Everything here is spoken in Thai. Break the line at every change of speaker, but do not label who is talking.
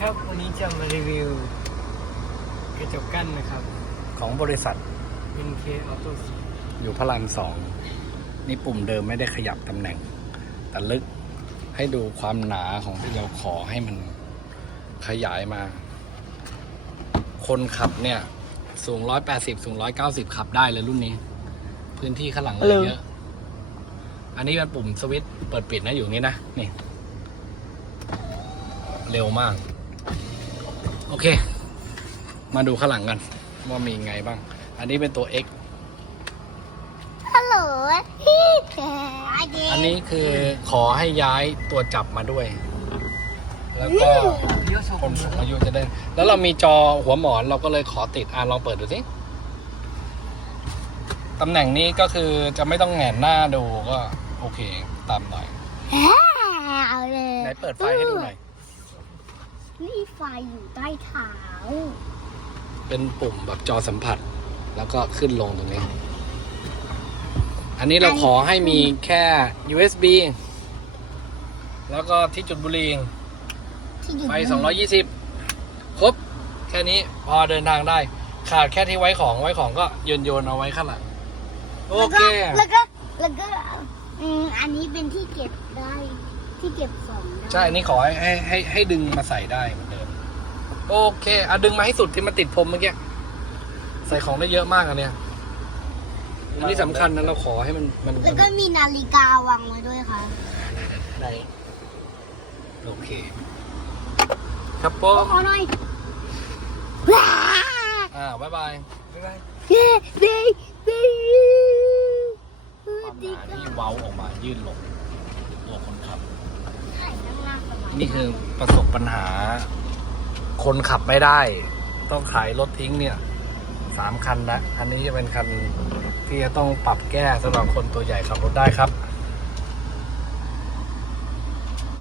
ครับ วันนี้จะมารีวิวกระจกกั้นนะครับ
ของบริษัท
NK Auto
อยู่พระรามสองนี่ปุ่มเดิมไม่ได้ขยับตำแหน่ง แต่ลึกให้ดูความหนาของที่เราขอให้มันขยายมา คนขับเนี่ย สูงร้อยแปดสิบสูงร้อยเก้าสิบขับได้เลยรุ่นนี้ พื้นที่ข้างหลังเลยเยอะ อันนี้เป็นปุ่มสวิตช์เปิดปิดนะอยู่นี้นะ นี่ เร็วมาก โอเค มาดูข้างหลังกัน ว่ามีไงบ้าง อันนี้เป็นตัว X
ฮัลโหล
อันนี้คือขอให้ย้ายตัวจับมาด้วย แล้วก็
เยอะสุด
คนสูงอายุจะได้ แล้วเรามีจอหัวหมอนเราก็เลยขอติด อะลองเปิดดูสิตำแหน่งนี้ก็คือจะไม่ต้องแหงนหน้าดูก็ โอเค ตามหน่อย
เอาเลย
ไหนเปิดไฟให้ดูหน่อย
นี่ไฟอยู่ใต้เท้า
เป็นปุ่มแบบจอสัมผัส แล้วก็ขึ้นลงตรงนี้ อันนี้เราขอให้มีแค่ USB แล้วก็ที่จุดบุหรี่
ที่อยู่
ไฟ 220 ครบ แค่นี้พอเดินทางได้ ขาดแค่ที่ไว้ของไว้ของก็โยนโยนๆเอาไว้ข้างหลังโอ
แล้ว
เค
ก็ แล้วก็แล้วก็อืมอันนี้เป็นที่เก็บได้ ที่เก็บของได้
ใช่อันนี้ขอให้ให้ให้ให้ดึงมาใส่ได้เหมือนเดิมโอเคอะดึงมาให้สุดที่มันติดพรมเมื่อกี้ใส่ของได้เยอะมากอันเนี้ยอันนี้สำคัญนะเราขอให้มันมัน
แล้ว
มัน
ก็มีนาฬิกาวางไว้ด้วยค่ะ
ได้โอเค ครับผ
โอ้
ม
ขอหน่อยว้า
อ่าบ๊ายบายบ๊ายบาย
เย้เย้เย้
ความหนาที่เว้าออกมายื่นลงตัวคนขับ
ใช่นั่งหน้าสบาย
นี่คือประสบปัญหา คนขับไม่ได้ ต้องขายรถทิ้งเนี่ยสามคันละอันนี้จะเป็นคันที่จะต้องปรับแก้สำหรับคนตัวใหญ่ขับรถได้ครับ